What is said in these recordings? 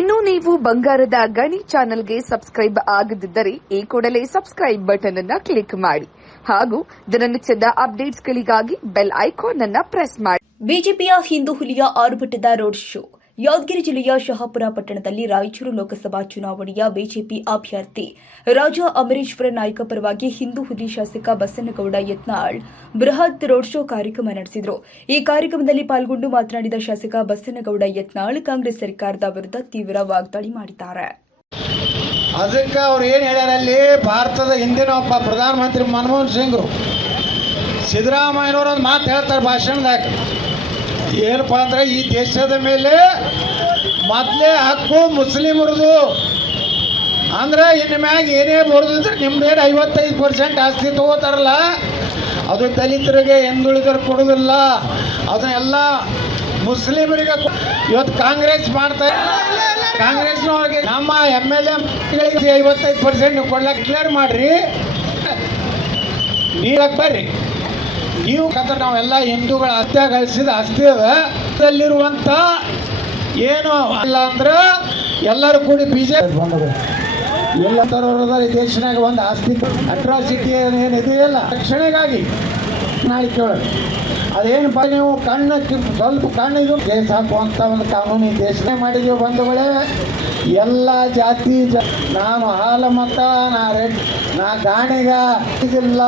ಇನ್ನು ನೀವು ಬಂಗಾರದ ಗಣಿ ಚಾನೆಲ್ಗೆ ಸಬ್ಸ್ಕ್ರೈಬ್ ಆಗದಿದ್ದರೆ ಈ ಕೂಡಲೇ ಸಬ್ಸ್ಕ್ರೈಬ್ ಬಟನ್ ಅನ್ನ ಕ್ಲಿಕ್ ಮಾಡಿ ಹಾಗೂ ದಿನನಿತ್ಯದ ಅಪ್ಡೇಟ್ಸ್ಗಳಿಗಾಗಿ ಬೆಲ್ ಐಕಾನ್ ಅನ್ನ ಪ್ರೆಸ್ ಮಾಡಿ. ಬಿಜೆಪಿಯ ಹಿಂದೂ ಹುಲಿಯ ಆರುಭಟ್ಟದ ರೋಡ್ ಶೋ. ಯಾದಗಿರಿ ಜಿಲ್ಲೆಯ ಶಹಾಪುರ ಪಟ್ಟಣದಲ್ಲಿ ರಾಯಚೂರು ಲೋಕಸಭಾ ಚುನಾವಣೆಯ ಬಿಜೆಪಿ ಅಭ್ಯರ್ಥಿ ರಾಜಾ ಅಮರೇಶ್ವರ ನಾಯ್ಕ ಪರವಾಗಿ ಹಿಂದೂ ಹುಲಿ ಶಾಸಕ ಬಸನಗೌಡ ಯತ್ನಾಳ್ ಬೃಹತ್ ರೋಡ್ ಶೋ ಕಾರ್ಯಕ್ರಮ ನಡೆಸಿದರು. ಈ ಕಾರ್ಯಕ್ರಮದಲ್ಲಿ ಪಾಲ್ಗೊಂಡು ಮಾತನಾಡಿದ ಶಾಸಕ ಬಸನಗೌಡ ಯತ್ನಾಳ್ ಕಾಂಗ್ರೆಸ್ ಸರ್ಕಾರದ ವಿರುದ್ಧ ತೀವ್ರ ವಾಗ್ದಾಳಿ ಮಾಡಿದ್ದಾರೆ. ಅದಕ್ಕೆ ಅವ್ರು ಏನು ಹೇಳ್ಯಾರ ಅಲ್ಲಿ ಭಾರತದ ಹಿಂದಿನ ಒಬ್ಬ ಪ್ರಧಾನಮಂತ್ರಿ ಮನಮೋಹನ್ ಸಿಂಗ್ ಸಿದ್ದರಾಮಯ್ಯನವರು ಒಂದು ಮಾತು ಹೇಳ್ತಾರೆ ಭಾಷಣದಾಗ. ಏನಪ್ಪ ಅಂದ್ರೆ ಈ ದೇಶದ ಮೇಲೆ ಮೊದಲೇ ಹಕ್ಕು ಮುಸ್ಲಿಮರದು. ಅಂದ್ರೆ ಇನ್ನು ಮ್ಯಾಗ ಏನೇ ಬರೋದಿದ್ರೆ ನಿಮ್ದೇನು ಐವತ್ತೈದು ಪರ್ಸೆಂಟ್ ಆಸ್ತಿ ತಗೋತಾರಲ್ಲ, ಅದು ದಲಿತರಿಗೆ ಹಿಂದುಳಿದರು ಕೊಡೋದಿಲ್ಲ. ಅದನ್ನೆಲ್ಲ ಮುಸ್ಲಿಮರಿಗೆ ಇವತ್ತು ಕಾಂಗ್ರೆಸ್ ಮಾಡ್ತಾ ಕಾಂಗ್ರೆಸ್ನವ್ರಿಗೆ ನಮ್ಮ ಎಂ ಎಲ್ ಎಗಳಿಗೆ ಐವತ್ತೈದು ಪರ್ಸೆಂಟ್ ಕೊಡ್ಲಕ್ಕೆ ಕ್ಲಿಯರ್ ಮಾಡ್ರಿ. ನೀರಕ್ಕೆ ಬರ್ರಿ. ನೀವು ಕಂದ್ರೆ ನಾವೆಲ್ಲ ಹಿಂದೂಗಳ ಹತ್ಯೆ ಗಳಿಸಿದ ಅಲ್ಲಿರುವಂಥ ಏನು ಅಲ್ಲ ಅಂದ್ರೆ ಎಲ್ಲರೂ ಕೂಡಿ ಬಿಜೆಪಿ ಎಲ್ಲ ದೇಶನಾಗ ಒಂದು ಆಸ್ತಿ ಅಟ್ರಾಸಿಟಿ ಏನಿದೆಯಲ್ಲ ರಕ್ಷಣೆಗಾಗಿ ನಾಳೆ ಕೇಳೋದು. ಅದೇನು ನೀವು ಕಣ್ಣು ಸ್ವಲ್ಪ ಕಣ್ಣಿದು ದೇಶ ಹಾಕುವಂಥ ಒಂದು ಕಾನೂನು ಈ ದೇಶನೇ ಮಾಡಿದ್ವಿ ಬಂಧುಗಳೇ. ಎಲ್ಲ ಜಾತಿ ಜ ನಾನು ಹಾಲ ಮತ ನಾ ರೆಡ್, ನಾ ಗಾಣಿಗ ಇದಿಲ್ಲ.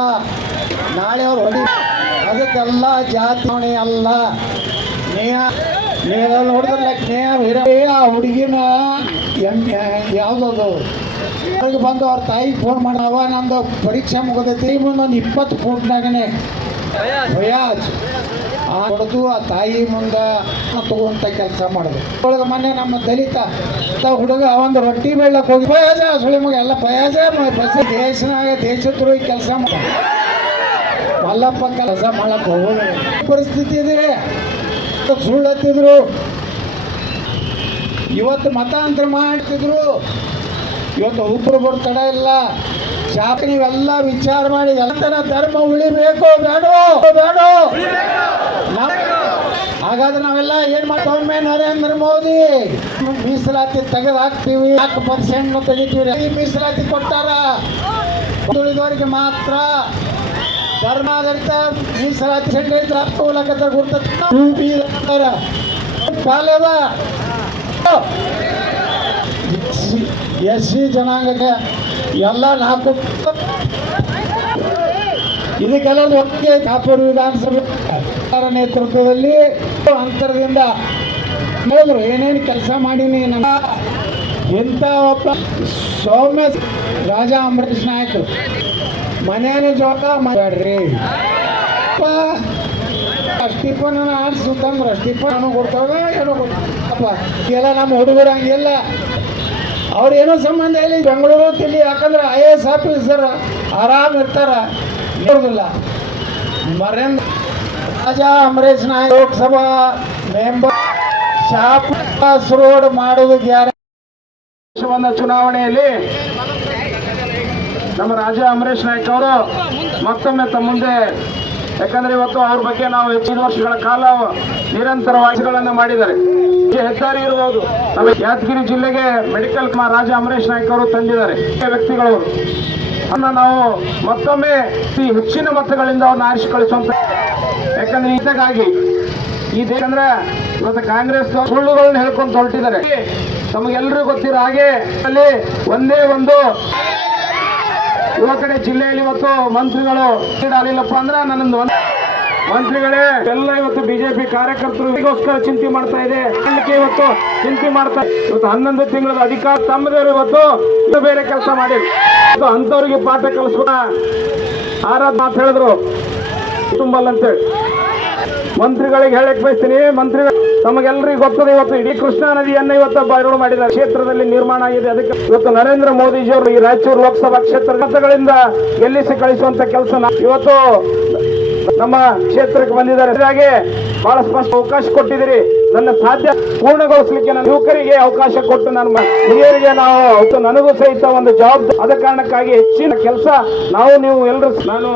ನಾಳೆ ಅವ್ರು ಹೊಡಿ ಅದಕ್ಕೆಲ್ಲ ಜಾತಿ ಅಲ್ಲ. ನೇಹ ನೇಹ ನೋಡಿದ್ರಲ್ಲ ನೇಹ ಆ ಹುಡುಗಿನ ಎಮ್ಮೆ, ಯಾವುದದು? ಅವ್ರಿಗೆ ಬಂದು ಅವ್ರ ತಾಯಿ ಫೋನ್ ಮಾಡವ ನಂದು ಪರೀಕ್ಷೆ ಮುಗಿದೈತಿ ಮುಂದೆ ಒಂದು ಇಪ್ಪತ್ತು ಫೂಟ್ನಾಗನೆ ಭಯಾಜ್ ಆ ಹೊಡೆದು ಆ ತಾಯಿ ಮುಂದೆ ತಗೊಂತ ಕೆಲಸ ಮಾಡಿದೆ. ಒಳಗೆ ಮೊನ್ನೆ ನಮ್ಮ ದಲಿತ ಹುಡುಗ ಒಂದು ರೊಟ್ಟಿ ಬೆಳ್ಳಕ್ಕೆ ಹೋಗಿ ಭಯಾಜ ಸುಳಿ ಮಗ, ಎಲ್ಲ ಭಯಾಜ ಬಸ್ ದೇಶನಾಗ ದೇಶದ್ರೋಹಿ ಕೆಲಸ ಮಾಡ ಮಲ್ಲಪ್ಪ ಕೆಲಸ ಮಾಡಕ್ಕೆ ಹೋಗೋದು ಪರಿಸ್ಥಿತಿ ಇದ್ರೆ ಸುಳ್ಳು ಹತ್ತಿದ್ರು ಇವತ್ತು ಮತಾಂತರ ಮಾಡ್ತಿದ್ರು. ಇವತ್ತು ಒಬ್ಬರು ತಡ ಇಲ್ಲ. ಶಾಪ ನೀವೆಲ್ಲ ವಿಚಾರ ಮಾಡಿ ಎಲ್ಲತನ ಧರ್ಮ ಉಳಿಬೇಕು. ಬೇಡೋ ಬೇಡೋ. ಹಾಗಾದ್ರೆ ನಾವೆಲ್ಲ ಏನ್ ಮಾಡ್ತೊಮ್ಮೆ ನರೇಂದ್ರ ಮೋದಿ. ಮೀಸಲಾತಿ ತೆಗೆದು ಹಾಕ್ತೀವಿ ನಾಲ್ಕು ಪರ್ಸೆಂಟ್ ತೆಗಿತೀವಿ. ಮೀಸಲಾತಿ ಕೊಟ್ಟಾರ? ಉಳಿದವರಿಗೆ ಮಾತ್ರ. ಧರ್ಮಾಧಾರಿತ ಮೀಸಲಾತಿ ಸಂಘ ತಗೊಳಕತ್ತ ಗುರ್ತಾರ ಕಾಲದ ಎಸ್ ಸಿ ಜನಾಂಗಕ್ಕೆ ಎಲ್ಲ ನಾಲ್ಕು ಇದಕ್ಕೆಲ್ಲ ಒಟ್ಟಿಗೆ ಕಾಪೂರು ವಿಧಾನಸಭೆ ನೇತೃತ್ವದಲ್ಲಿ ಅಂತರದಿಂದ ಹೇಳಿದ್ರು ಏನೇನು ಕೆಲಸ ಮಾಡೀನಿ ನಮ್ಮ ಇಂಥ ಒಬ್ಬ ಸೌಮ್ಯ ರಾಜಾ ಅಂಬರೀಷ್ ನಾಯಕರು ಮನೇನ ಜೋಕ ಮಾಡ್ರಿ ಸ್ಟಿಫನ್ ಆಡ್ಸುತ್ತಂದ್ರೆ ಸ್ಟಿಫನ್ ಏನೋ ಕೊಡ್ತಾವ ಏನೋ ಕೊಡ್ತಪ್ಪ ಎಲ್ಲ ನಮ್ಮ ಹುಡುಗರು ಹಂಗೆಲ್ಲ. ಅವ್ರು ಏನೋ ಸಂಬಂಧ ಇಲ್ಲ ಬೆಂಗಳೂರು ತಿಳಿ ಯಾಕಂದ್ರೆ ಐ ಎ ಎಸ್ ಆಫೀಸರ್ ಆರಾಮ್ ಇರ್ತಾರ. ಇರೋದಿಲ್ಲ Marendra Raja Amaresh Nayak Lok Sabha member, shop road ಮಾಡೋದು ಗ್ಯಾರ ಬಂದ ಚುನಾವಣೆಯಲ್ಲಿ ನಮ್ಮ ರಾಜ ಅಮರೇಶ್ ನಾಯ್ಕ ಅವರು ಮತ್ತೊಮ್ಮೆ ತಮ್ಮ ಮುಂದೆ. ಯಾಕಂದ್ರೆ ಇವತ್ತು ಅವ್ರ ಬಗ್ಗೆ ನಾವು ಹೆಚ್ಚಿನ ವರ್ಷಗಳ ಕಾಲ ನಿರಂತರ ವಾಯ್ಸ್ಗಳನ್ನು ಮಾಡಿದ್ದಾರೆ. ಈ ಹೆದ್ದಾರಿ ಇರಬಹುದು ನಮ್ಮ ಯಾದಗಿರಿ ಜಿಲ್ಲೆಗೆ ಮೆಡಿಕಲ್ ರಾಜ ಅಮರೇಶ್ ನಾಯ್ಕ ಅವರು ತಂದಿದ್ದಾರೆ. ವ್ಯಕ್ತಿಗಳು ಅನ್ನ ನಾವು ಮತ್ತೊಮ್ಮೆ ಈ ಹೆಚ್ಚಿನ ಮತಗಳಿಂದ ಅವ್ರನ್ನ ಆರಿಸಿ ಕಳಿಸುವಂತ ಯಾಕಂದ್ರೆ ಇದಕ್ಕಾಗಿ ಅಂದ್ರೆ ಇವತ್ತು ಕಾಂಗ್ರೆಸ್ ಸುಳ್ಳುಗಳನ್ನ ಹೇಳ್ಕೊಂಡು ಹೊರಟಿದ್ದಾರೆ. ತಮಗೆಲ್ಲರಿಗೂ ಗೊತ್ತಿರೋ ಹಾಗೆ ಅಲ್ಲಿ ಒಂದೇ ಒಂದು ಯುವ ಕಡೆ ಜಿಲ್ಲೆಯಲ್ಲಿ ಇವತ್ತು ಮಂತ್ರಿಗಳು ಆಗಲಿಲ್ಲಪ್ಪ ಅಂದ್ರೆ ನನ್ನೊಂದು ಒಂದ್- ಮಂತ್ರಿಗಳೇ, ಎಲ್ಲ ಇವತ್ತು ಬಿಜೆಪಿ ಕಾರ್ಯಕರ್ತರು ಈಗೋಸ್ಕರ ಚಿಂತೆ ಮಾಡ್ತಾ ಇದೆ. ಇವತ್ತು ಚಿಂತೆ ಮಾಡ್ತಾ ಇವತ್ತು ಹನ್ನೊಂದು ತಿಂಗಳ ಅಧಿಕಾರ ತಮ್ಮದೇ ಇವತ್ತು ಇದು ಬೇರೆ ಕೆಲಸ ಮಾಡಿ ಅಂಥವ್ರಿಗೆ ಪಾಠ ಕಲಿಸ್ಬೇಕ ಆರಾಧ ಮಾತು ಹೇಳಿದ್ರು. ತುಂಬಲ್ಲ ಮಂತ್ರಿಗಳಿಗೆ ಹೇಳಕ್ ಬಯಸ್ತೀನಿ. ಮಂತ್ರಿಗಳು ತಮಗೆಲ್ಲರಿಗೂ ಗೊತ್ತದೆ ಇವತ್ತು ಇಡೀ ಕೃಷ್ಣಾ ನದಿಯನ್ನ ಇವತ್ತು ಬಯಲು ಮಾಡಿದ ಕ್ಷೇತ್ರದಲ್ಲಿ ನಿರ್ಮಾಣ ಆಗಿದೆ. ಅದಕ್ಕೆ ಇವತ್ತು ನರೇಂದ್ರ ಮೋದಿಜಿಯವರು ಈ ರಾಯಚೂರು ಲೋಕಸಭಾ ಕ್ಷೇತ್ರ ಮತಗಳಿಂದ ಗೆಲ್ಲಿಸಿ ಕಳಿಸುವಂತ ಕೆಲಸ ಇವತ್ತು ನಮ್ಮ ಕ್ಷೇತ್ರಕ್ಕೆ ಬಂದಿದ್ದಾರೆ. ಹಾಗೆ ಬಹಳ ಸ್ಪಷ್ಟ ಅವಕಾಶ ಕೊಟ್ಟಿದ್ದೀರಿ. ನನ್ನ ಸಾಧ್ಯ ಪೂರ್ಣಗೊಳಿಸಲಿಕ್ಕೆ ನನ್ನ ಯುವಕರಿಗೆ ಅವಕಾಶ ಕೊಟ್ಟು ನನ್ನ ಹಿರಿಯರಿಗೆ ನಾವು ನನಗೂ ಸಹಿತ ಒಂದು ಜವಾಬ್ದಾರಿ ಆದ ಕಾರಣಕ್ಕಾಗಿ ಹೆಚ್ಚಿನ ಕೆಲಸ ನಾವು, ನೀವು ಎಲ್ಲರೂ ನಾನು